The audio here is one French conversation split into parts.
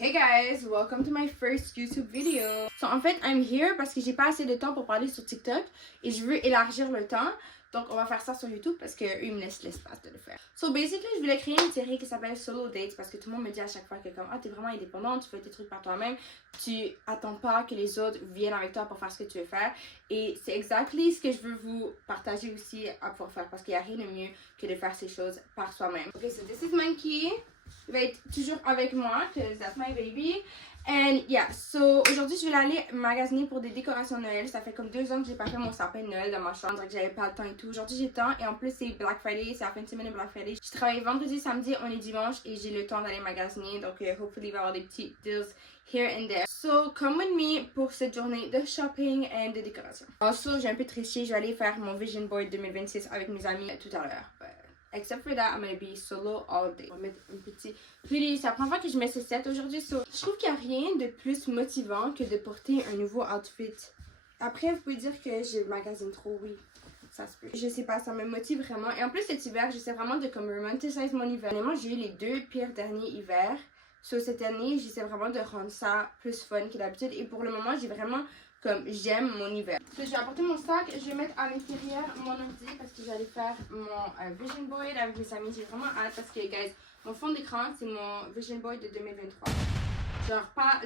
Hey guys, welcome to my first YouTube video. So en fait, I'm here parce que j'ai pas assez de temps pour parler sur TikTok et je veux élargir le temps. Donc on va faire ça sur YouTube parce qu'eux ils me laissent l'espace de le faire. So basically, je voulais créer une série qui s'appelle Solo Dates parce que tout le monde me dit à chaque fois que comme t'es vraiment indépendante, tu fais tes trucs par toi-même, tu attends pas que les autres viennent avec toi pour faire ce que tu veux faire. Et c'est exactement ce que je veux vous partager aussi à pouvoir faire parce qu'il n'y a rien de mieux que de faire ces choses par soi-même. Ok, so this is Monkey. Il va être toujours avec moi, because that's my baby. And yeah, so aujourd'hui je vais aller magasiner pour des décorations de Noël. Ça fait comme 2 ans que j'ai pas fait mon sapin de Noël dans ma chambre, que j'avais pas le temps et tout. Aujourd'hui j'ai le temps et en plus c'est Black Friday, c'est la fin de semaine de Black Friday. Je travaille vendredi, samedi, on est dimanche et j'ai le temps d'aller magasiner. Donc hopefully il va y avoir des petits deals here and there. So come with me pour cette journée de shopping and de décoration. Also j'ai un peu triché, je vais aller faire mon Vision Board 2026 avec mes amis tout à l'heure. Except for that, I'm gonna be solo all day. On va mettre un petit pli. C'est la première fois que je mets ce set aujourd'hui. So, je trouve qu'il n'y a rien de plus motivant que de porter un nouveau outfit. Après, vous pouvez dire que je magasine trop, oui. Ça se peut. Je sais pas, ça me motive vraiment. Et en plus, cet hiver, j'essaie vraiment de comme romanticize mon hiver. Honnêtement, j'ai eu les 2 pires derniers hivers. So, cette année, j'essaie vraiment de rendre ça plus fun que d'habitude. Et pour le moment, j'ai vraiment comme j'aime mon hiver. So, je vais apporter mon sac, je vais mettre à l'intérieur mon ordi parce que j'allais faire mon Vision Board avec mes amis. J'ai vraiment hâte parce que, guys, mon fond d'écran, c'est mon Vision Board de 2023.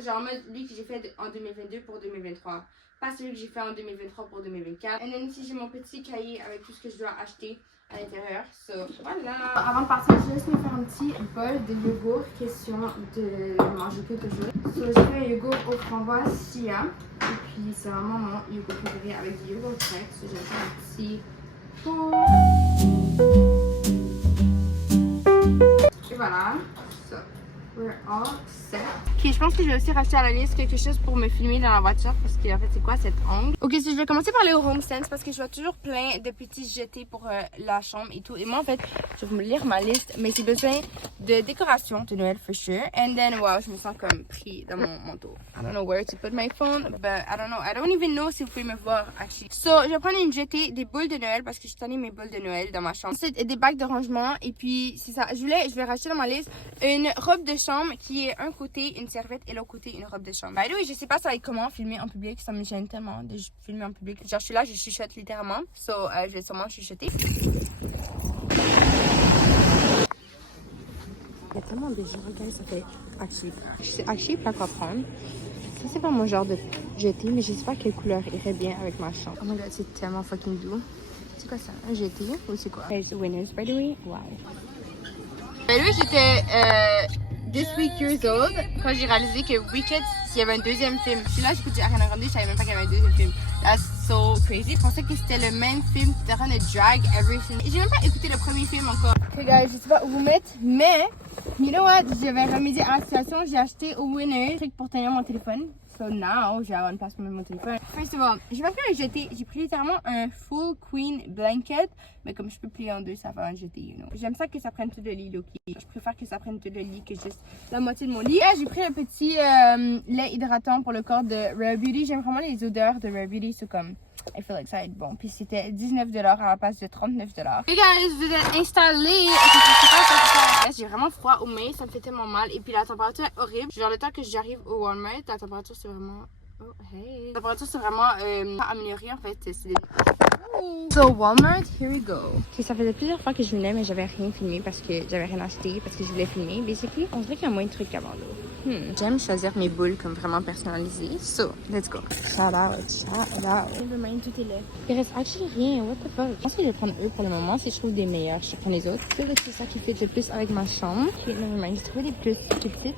Genre en mode lui que j'ai fait en 2022 pour 2023. Pas celui que j'ai fait en 2023 pour 2024. Et then ici, j'ai mon petit cahier avec tout ce que je dois acheter à l'intérieur. So, voilà. Avant de partir, je laisse me faire un petit bol de yogourt. Question de manger quelque chose. So, j'ai fait un yogourt aux framboises chia. Et puis, c'est vraiment mon yogourt préféré avec du yogourt grec. So, j'ai fait un petit pot. Et voilà. So, we're all set. Ok, je pense que je vais aussi racheter à la liste quelque chose pour me filmer dans la voiture parce qu'en fait, c'est quoi cet angle? Ok, so je vais commencer par aller au HomeSense parce que je vois toujours plein de petits jetés pour la chambre et tout. Et moi, en fait, je vais me lire ma liste, mais j'ai besoin de décoration de Noël for sure. And then, wow, je me sens comme pris dans mon manteau. I don't know where to put my phone, but I don't know. I don't even know si vous pouvez me voir, actually. So, je vais prendre une jetée, des boules de Noël parce que je tenais mes boules de Noël dans ma chambre. Ensuite, des bacs de rangement. Et puis, c'est ça. Je vais racheter dans ma liste une robe de chambre qui est un côté une serviette et l'autre côté une robe de chambre. By the way, je sais pas ça va être comment filmer en public. Ça me gêne tellement de filmer en public. Genre, je suis là, je chuchote littéralement. So, je vais sûrement chuchoter. Il y a tellement de gens, regarde, ça fait actually. Je sais actually pas quoi prendre. Ça, c'est pas mon genre de jeté, mais je sais pas quelle couleur irait bien avec ma chambre. Oh my god, c'est tellement fucking doux. C'est quoi ça? Un jeté ou c'est quoi? There's winners, by the way. Wow. By the way, j'étais this week years old quand j'ai réalisé que Wicked, s'il y avait un deuxième film. Je suis là, j'écoute Ariana Grande, je savais même pas qu'il y avait un deuxième film. That's so crazy. Je pensais que c'était le même film qui était en train de drag everything. Et j'ai même pas écouté le premier film encore. Ok, guys, je sais pas où vous mettre, mais you know what? J'avais remédié à la situation. J'ai acheté au Winner un truc pour tenir mon téléphone. So now, j'ai avoir une place pour mettre mon téléphone. First of all, j'ai pas pris un jeté. J'ai pris littéralement un full queen blanket. Mais comme je peux plier en deux, ça va un jeté, you know. J'aime ça que ça prenne tout le lit, Loki. Je préfère que ça prenne tout le lit que juste la moitié de mon lit. Là, j'ai pris le petit lait hydratant pour le corps de Rare Beauty. J'aime vraiment les odeurs de Rare Beauty. C'est comme, I feel like ça va être bon. Puis c'était 19$ à la place de 39$. Hey guys, vous êtes installés. J'ai vraiment froid au mains, ça me fait tellement mal. Et puis la température est horrible. Genre le temps que j'arrive au Walmart, la température c'est vraiment... Oh hey. La température c'est vraiment améliorée en fait. So Walmart, here we go. Ok, ça faisait plusieurs fois que je venais mais j'avais rien filmé parce que j'avais rien acheté parce que je voulais filmer. Basically, on dirait qu'il y a moins de trucs avant l'eau. J'aime choisir mes boules comme vraiment personnalisées. So, let's go. Shout out, shout out. Nevermind, tout est là. Il reste actually rien, what the fuck. Je pense que je vais prendre eux pour le moment. Si je trouve des meilleurs, je prends les autres. C'est ça qui fait le plus avec ma chambre. Ok, nevermind, j'ai trouvé des plus petites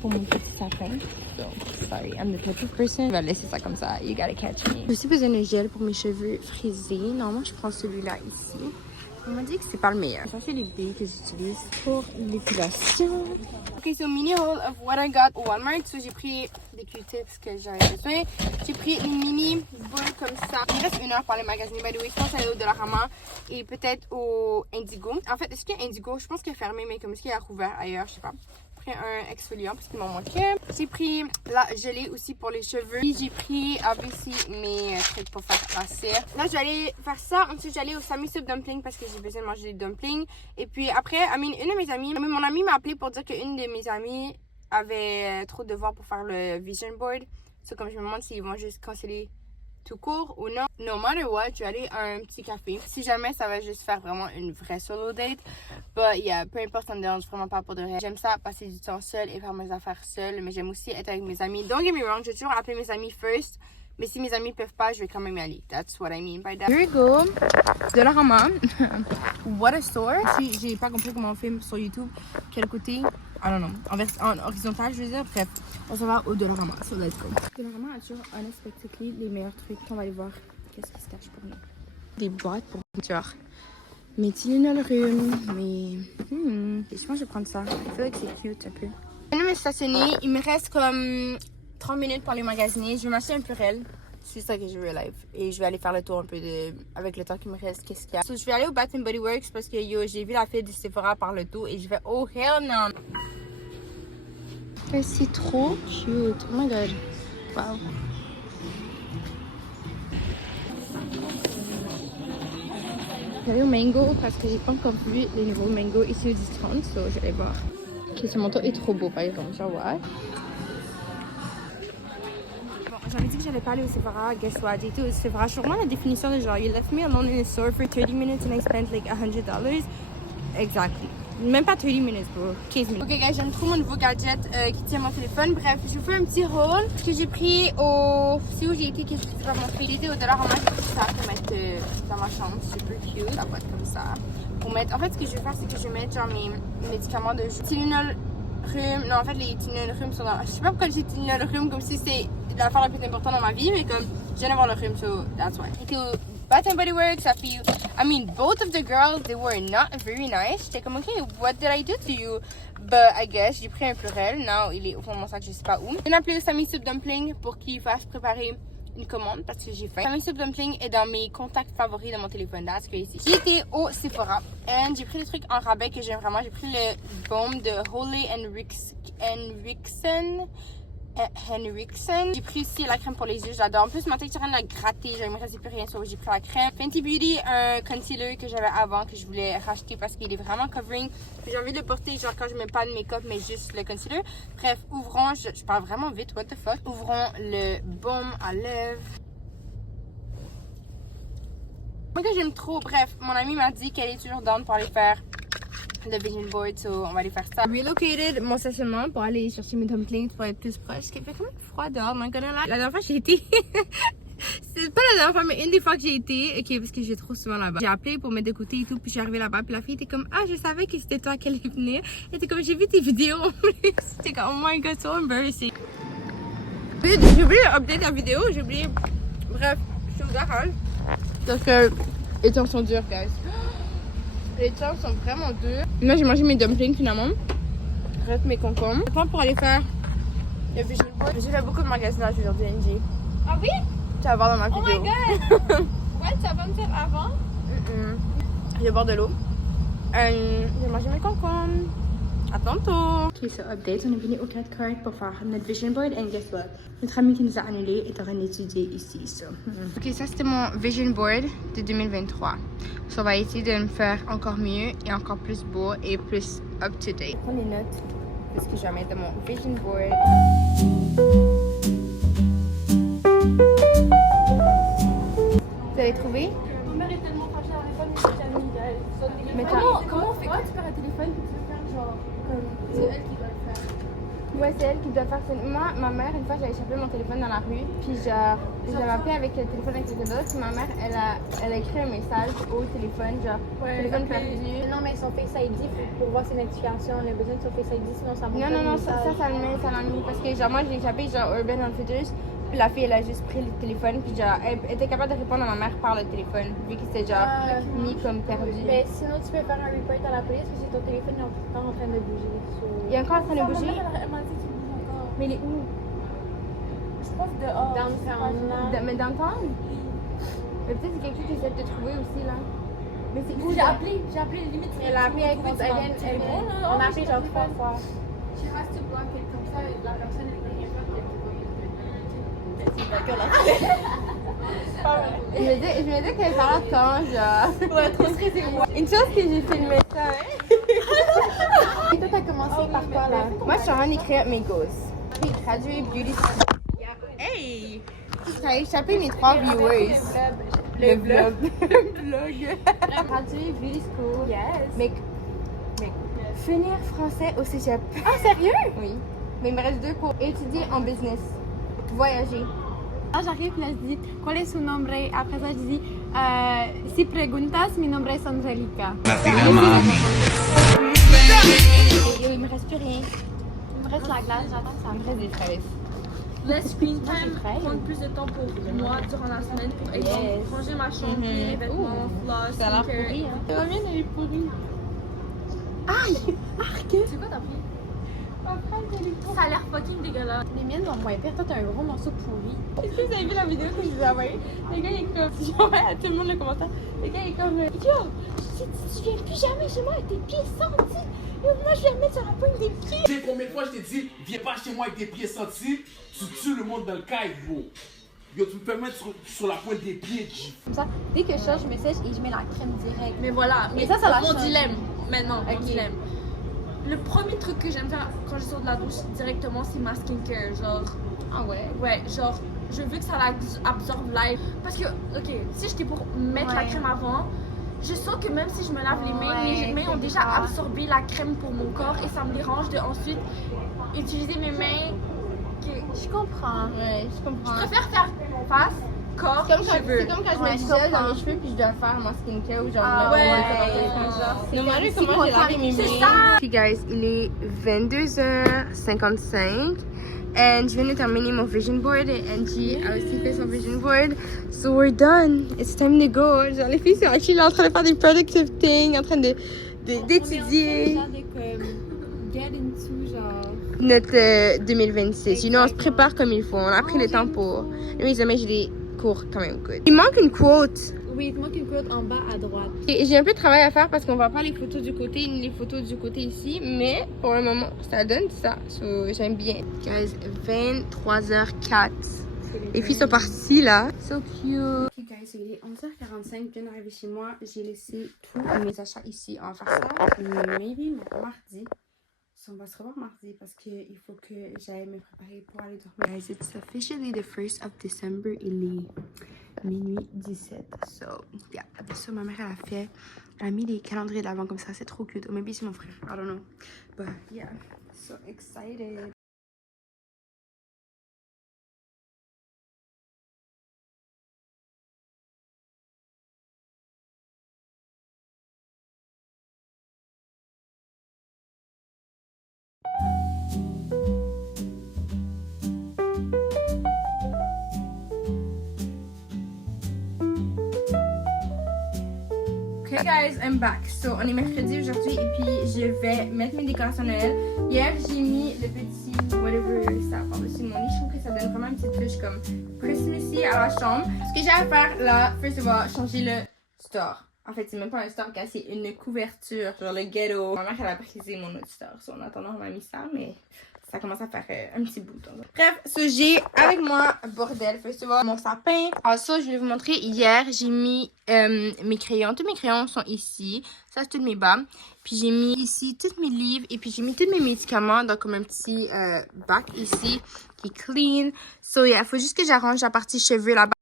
pour mon petit sapin. So, sorry, I'm the type of person. Je vais laisser ça comme ça. You gotta catch me. J'ai aussi besoin de gel pour mes cheveux frisés. Normalement, je prends celui-là ici. On m'a dit que c'est pas le meilleur. Ça, c'est les billes que j'utilise pour l'épilation. Ok, so mini haul of what I got au Walmart. So, j'ai pris des Q-tips que j'avais besoin. J'ai pris une mini boule comme ça. Il me reste 1 heure pour aller magasiner. By the way, je pense aller au Dollarama et peut-être au Indigo. En fait, est-ce qu'il y a Indigo? Je pense qu'il est fermé, mais comme est-ce qu'il est rouvert ailleurs? Je sais pas. Un exfoliant parce qu'il m'en manquait. J'ai pris la gelée aussi pour les cheveux. Puis j'ai pris obviously mes trucs pour faire la cire. Là, j'allais faire ça. Ensuite, j'allais au Sammy Soup Dumpling parce que j'ai besoin de manger des dumplings. Et puis après, une de mes amies, mon amie m'a appelé pour dire qu'une de mes amies avait trop de devoirs pour faire le vision board. C'est comme je me demande s'ils vont juste canceller tout court ou non. No matter what, je vais aller à un petit café. Si jamais ça va juste faire vraiment une vraie solo date. But yeah, peu importe, ça me dérange vraiment pas pour de vrai. J'aime ça, passer du temps seule et faire mes affaires seule. Mais j'aime aussi être avec mes amis. Don't get me wrong, je vais toujours appeler mes amis first. Mais si mes amis peuvent pas, je vais quand même y aller. That's what I mean by that. Here we go. Dollarama. What a store. Si j'ai pas compris comment on filme sur YouTube, quel côté, I don't know. En horizontal, je veux dire. Bref, on s'en va au Dollarama. So let's go. Dollarama a toujours unexpectedly les meilleurs trucs. On va aller voir qu'est-ce qui se cache pour nous. Des boîtes pour genre mes Tylenol rhume, mes... Et je pense que je vais prendre ça. Je feel que c'est cute un peu. Je viens de me stationner. Il me reste comme 30 minutes pour aller magasiner. Je vais m'acheter un Purell. C'est ça que je veux live. Et je vais aller faire le tour un peu avec le temps qui me reste. Qu'est-ce qu'il y a? So, je vais aller au Bath Body Works parce que j'ai vu la fille du Sephora par le tout. Et je vais oh hell no! C'est trop cute. Oh my god. Wow. J'allais au Mango parce que j'ai pas encore vu les nouveaux Mango ici au discount. So, j'allais voir. Ok, ce manteau est trop beau par exemple. Genre, ouais. J'avais dit que j'allais pas aller au Sephora. Guess what? J'ai été au Sephora. Je suis vraiment la définition de genre, you left me alone in the store for 30 minutes and I spent like $100. Exactly. Même pas 30 minutes, bro. 15 minutes. Ok, guys, j'aime trop mon nouveau gadget qui tient mon téléphone. Bref, je vous fais un petit haul. Ce que j'ai pris au. C'est où j'ai été? Qu'est-ce que je vais montrer? J'ai été au Dollarama. J'ai pris ça pour mettre dans ma chambre. Super cute. Ça va être comme ça. Pour mettre. En fait, ce que je vais faire, c'est que je vais mettre genre mes médicaments de jour. Tylenol rhume. Non, en fait, les Tylenol rhume sont dans. Je sais pas pourquoi j'ai Tylenol rhume comme si c'est l'affaire la plus importante dans ma vie, mais comme je viens d'avoir le rhume, so that's why. J'étais au Bath Body Works. I mean, both of the girls, they were not very nice. J'étais comme, okay, what did I do to you? But I guess, j'ai pris un Purell. Now, il est au fond de mon sac, je sais pas où. J'ai appelé Sammy Soup Dumpling pour qu'il fasse préparer une commande parce que j'ai faim. Sammy Soup Dumpling est dans mes contacts favoris dans mon téléphone. That's crazy. J'ai été au Sephora and j'ai pris des trucs en rabais que j'aime vraiment. J'ai pris le baume de Holy Henriksen. J'ai pris aussi la crème pour les yeux, j'adore. En plus, ma texture, elle a gratté, j'aimerais rester plus rien, j'ai pris la crème. Fenty Beauty, un concealer que j'avais avant, que je voulais racheter parce qu'il est vraiment covering. J'ai envie de le porter, genre quand je mets pas de make-up, mais juste le concealer. Bref, ouvrons, je parle vraiment vite, what the fuck. Ouvrons le baume à lèvres. Moi que j'aime trop, bref, mon amie m'a dit qu'elle est toujours down pour aller faire le vision board, so on va aller faire ça. Relocated mon stationnement pour aller chercher mes dumplings pour être plus proche. Il fait quand même froid dehors, my God. La dernière fois j'ai été. C'est pas la dernière fois, mais une des fois que j'ai été. Ok, parce que j'ai trop souvent là-bas. J'ai appelé pour mettre de côté et tout, puis je suis arrivée là-bas, puis la fille était comme, ah, je savais que c'était toi qui allait venir. Elle était comme, j'ai vu tes vidéos en plus. J'étais comme, oh my God, so embarrassing. J'ai oublié d'update la vidéo, j'ai oublié. Bref, je suis au garage. Parce que les temps sont durs, guys. Les temps sont vraiment durs. Là, j'ai mangé mes dumplings finalement. Reste mes concombres. Je prends pour aller faire le vision board. J'ai fait beaucoup de magasinage aujourd'hui, NG. Ah oui? Tu vas voir dans ma vidéo. Oh my God! Ouais, ça va me faire avant? Je vais boire de l'eau. J'ai mangé mes concombres. À tantôt. Ok, so update. On est venu au 4 Card pour faire notre vision board. And guess what? Notre ami qui nous a annulé est en train d'étudier ici. So. Ok, ça c'était mon vision board de 2023. So, on va essayer de me faire encore mieux et encore plus beau et plus up to date. Je prends les notes de ce que je vais mettre dans mon vision board. Vous avez trouvé? Ma mère est tellement fâchée, on n'est pas mis comment on fait quoi? Tu perds un téléphone et tu veux faire genre comme c'est elle qui doit le faire. Ouais, c'est elle qui doit faire ça. Moi, ma mère, une fois, j'avais échappé mon téléphone dans la rue. Puis genre, j'avais appelé avec le téléphone avec quelqu'un d'autre. Puis ma mère, elle a écrit un message au téléphone, genre, téléphone perdu. Non, mais son Face ID, pour voir ses notifications, on a besoin de son Face ID, sinon ça monte. Non, ça l'a mis. Parce que genre, moi, j'ai échappé genre Urban Outfitters. Puis la fille, elle a juste pris le téléphone. Puis genre, elle était capable de répondre à ma mère par le téléphone. Vu que c'était genre mis comme perdu. Mais sinon, tu peux faire un report à la police parce que ton téléphone est en train de bouger. Il est encore en train de bouger? Elle m'a dit qu'il bouge encore. Mais il est où? Je pense dehors. Mais dans le temps? Mais peut-être c'est quelque chose qui essaie de te trouver aussi là. Mais c'est où? J'ai appelé limite. Elle a appelé avec mon téléphone. On a appelé genre 3 fois. She has to block it comme ça, la personne elle peut rien faire. Je me dis qu'elle parle quand genre. Ouais, trop stressée moi. Une chose que j'ai filmé ça, hein. Et toi, t'as commencé par quoi là? Moi, je suis en train d'écrire mes goals. J'ai gradué beauty school. Hey! J'ai échappé mes 3 viewers. Le vlog. Vlog. Gradué beauty school. Yes. Mais finir français au cégep. Ah, sérieux? Oui. Mais il me reste 2 cours. Étudier en business. Voyager. Ah, j'arrive et là, je dis, ¿cuál es su nombre? Après ça, je dis, si preguntas, mi nombre es Angelica. Et il me reste plus rien. Il me reste la glace, j'attends ça. Il me reste des fraises. Le screen Moi, j'ai time faim. prend plus de temps pour moi durant la semaine pour exemple Yes. ranger ma chambre, les vêtements, floss, Ça a l'air sneakers. pourri, hein. La mienne, elle est pourrie. Aïe! Arc! C'est quoi t'as pris? Ça a l'air fucking dégueulasse. Les miennes sont moins pires. Toi, t'as un gros morceau pourri. Est-ce que vous avez vu la vidéo que je vous ai envoyée? Le gars, il est comme. J'ai envoyé à tout le monde le commentaire. Le gars, il est comme. Yo, tu viens plus jamais chez moi avec tes pieds sentis. Yo, moi, je vais me mettre sur la pointe des pieds. Tu sais combien de fois je t'ai dit, viens pas chez moi avec tes pieds sentis, tu tues le monde dans le caille, bro. Yo, tu me fais mettre sur la pointe des pieds, G. Comme ça, dès que je sors, je me sèche et je mets la crème direct. Mais voilà, mais ça l'a mon changé. dilemme maintenant, mon Ok. dilemme. Le premier truc que j'aime faire quand je sors de la douche directement, c'est ma skincare. Genre, Ah ouais? ouais, genre, je veux que ça absorbe l'air. Parce que, ok, si j'étais pour mettre la Ouais. crème avant, je sens que même si je me lave les mains, Ouais, mes mains ont c'est déjà grave. absorbé la crème pour mon corps et ça me dérange de ensuite utiliser mes mains. Je comprends. Ouais, je Je comprends. préfère faire face, corps, C'est comme cheveux. quand je Ouais, mets du je gel dans comprends. mes cheveux puis je dois faire mon skincare ou genre Ah me- ouais. genre. C'est Normalement, comme comment si j'ai lavé mes c'est mains. ça. Puis guys, il est 22h55 and je viens de terminer mon vision board et Angie a aussi fait son vision board. So we're done. It's time to go. Genre les filles sont actually en train de faire des productive things, en train d'étudier Get into genre. notre 2026. You know, on se prépare comme il faut. On a pris le temps pour. Mais jamais j'ai des cours quand même good. Il manque une quote. Oui, il te manque une quote en bas à droite. Et j'ai un peu de travail à faire parce qu'on voit pas les photos du côté ni les photos du côté ici, mais pour le moment ça donne ça, so, j'aime bien. Guys, 23h04. Les filles sont parties là. So cute. Ok guys, il est 11h45, je viens d'arriver chez moi. J'ai laissé tous mes achats ici en faire ça. Maybe mardi. So, on va se revoir mardi parce qu'il faut que j'aille me préparer pour aller dormir. Guys, it's officially the 1st of December. Il est minuit 17. So, yeah. Ça, ma mère, elle a mis des calendriers d'avant comme ça. C'est trop cute. Ou maybe c'est mon frère. I don't know. But yeah, so excited. Okay guys, I'm back. So, on est mercredi aujourd'hui et puis je vais mettre mes décorations de Noël. Hier, j'ai mis le petit whatever ça par-dessus mon lit. Je trouve que ça donne vraiment une petite touche comme Christmassy à la chambre. Ce que j'ai à faire là, first of all, changer le store. En fait, c'est même pas un store, c'est une couverture, genre le ghetto. Ma mère, elle a brisé mon autre store. So, en attendant, on a mis ça, mais ça commence à faire un petit bout. Bref, j'ai avec moi, bordel, first of all, mon sapin. Alors ça, je vais vous montrer. Hier, j'ai mis mes crayons. Tous mes crayons sont ici. Ça, c'est tous mes bas. Puis j'ai mis ici tous mes livres. Et puis j'ai mis tous mes médicaments dans comme un petit bac ici qui est clean. So, yeah, il faut juste que j'arrange la partie cheveux là-bas.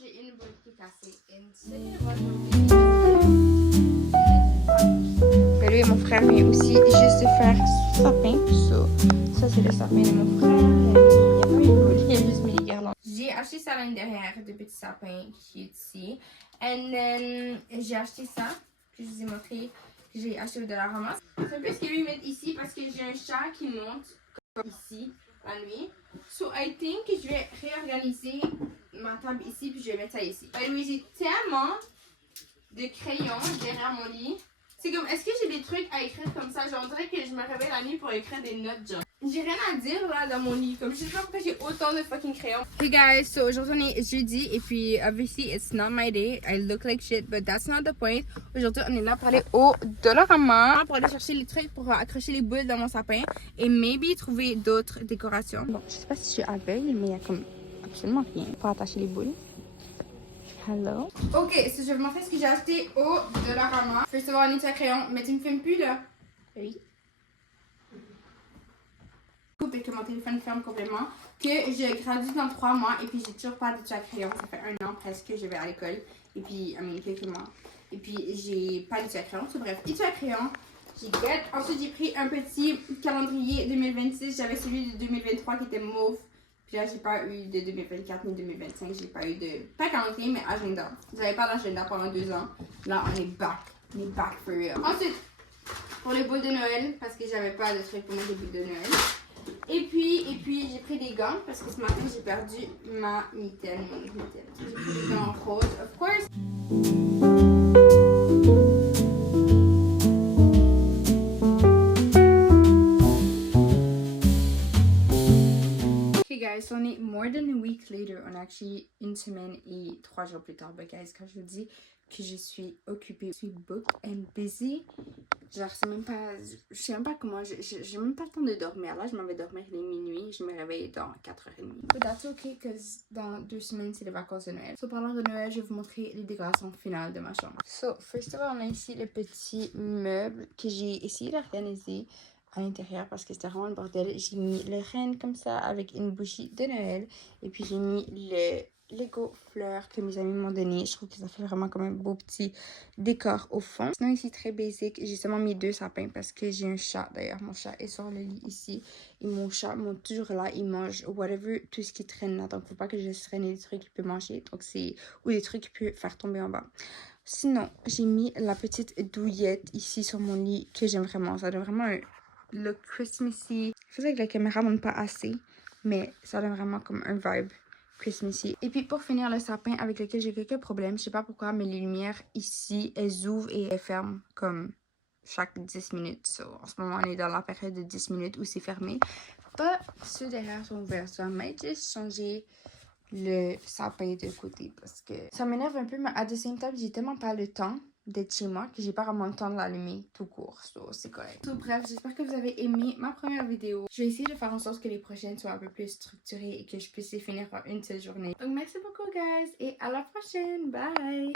J'ai une boule qui est cassée. Ben lui, mon frère vient aussi juste de faire son sapin. Ça c'est le sapin de mon frère. Il n'y a pas une boule, il y a juste mes guirlandes. J'ai acheté ça l'année dernière, de petits sapins qui est ici. And then, j'ai acheté ça, que je vous ai montré, que j'ai acheté au Dollarama. C'est un peu ce que lui met ici parce que j'ai un chat qui monte comme ici la nuit. So I think que je vais réorganiser ma table ici puis je vais mettre ça ici. Ben oui, j'ai tellement de crayons derrière mon lit. C'est comme, est-ce que j'ai des trucs à écrire comme ça? Genre, on dirait que je me réveille la nuit pour écrire des notes, genre. J'ai rien à dire là dans mon lit. Comme je sais pas pourquoi j'ai autant de fucking crayons. Hey guys, so aujourd'hui on est jeudi et puis obviously it's not my day. I look like shit, but that's not the point. Aujourd'hui on est là pour aller au Dollarama pour aller chercher les trucs pour accrocher les boules dans mon sapin et maybe trouver d'autres décorations. Bon, je sais pas si je suis aveugle, mais il y a comme absolument rien pour attacher les boules. Hello. Ok, so je vais vous montrer ce que j'ai acheté au Dollarama. First of all, on est à crayon, mais tu me filmes plus là? Oui. Et que mon téléphone ferme complètement, que je gradue dans 3 mois et puis j'ai toujours pas d'étui à crayon. Ça fait 1 an presque que je vais à l'école et puis, quelques mois. Et puis j'ai pas d'étui à crayon. So, bref, étui à crayon, j'ai get. Ensuite, j'ai pris un petit calendrier 2026. J'avais celui de 2023 qui était mauve. Puis là, j'ai pas eu de 2024 ni 2025. J'ai pas eu de. Pas calendrier, mais agenda. J'avais pas d'agenda pendant 2 ans. Là, on est back. On est back for real. Ensuite, pour les boules de Noël, parce que j'avais pas de trucs pour mettre des boules de Noël. Et puis j'ai pris des gants parce que ce matin j'ai perdu ma mitaine, mon mitaine. J'ai pris des gants roses, of course. Okay guys, so on est more than a week later. On a actually 1 semaine et 3 jours plus tard. But guys, quand je vous dis que je suis occupée, je suis booked and busy. Genre, c'est même pas. Je sais même pas comment. J'ai même pas le temps de dormir. Là, je m'en vais dormir, il est minuit. Je me réveille dans 4h30. But that's okay, because dans 2 semaines, c'est les vacances de Noël. So, parlant de Noël, je vais vous montrer les décorations finales de ma chambre. So, first of all, on a ici le petit meuble que j'ai essayé d'organiser à l'intérieur parce que c'était vraiment le bordel. J'ai mis le renne comme ça avec une bougie de Noël. Et puis, j'ai mis le Lego fleurs que mes amis m'ont donné. Je trouve que ça fait vraiment comme un beau petit décor au fond. Sinon ici très basic, j'ai seulement mis 2 sapins parce que j'ai un chat d'ailleurs. Mon chat est sur le lit ici. Et mon chat monte toujours là, il mange whatever, tout ce qui traîne là. Donc faut pas que je laisse traîner des trucs qu'il peut manger. Donc c'est. Ou des trucs qu'il peut faire tomber en bas. Sinon, j'ai mis la petite douillette ici sur mon lit que j'aime vraiment. Ça donne vraiment un look Christmassy. Je sais que la caméra monte pas assez, mais ça donne vraiment comme un vibe Christmassy. Et puis pour finir, le sapin avec lequel j'ai quelques problèmes, je sais pas pourquoi, mais les lumières ici, elles ouvrent et elles ferment comme chaque 10 minutes. So, en ce moment, on est dans la période de 10 minutes où c'est fermé. Pas ceux derrière sont ouverts. So, I might just changer le sapin de côté parce que ça m'énerve un peu, mais à the same time, j'ai tellement pas le temps d'être chez moi que j'ai pas vraiment le temps de l'allumer tout court. So, c'est correct. So, bref, j'espère que vous avez aimé ma première vidéo. Je vais essayer de faire en sorte que les prochaines soient un peu plus structurées et que je puisse les finir en une seule journée. Donc, merci beaucoup, guys, et à la prochaine. Bye!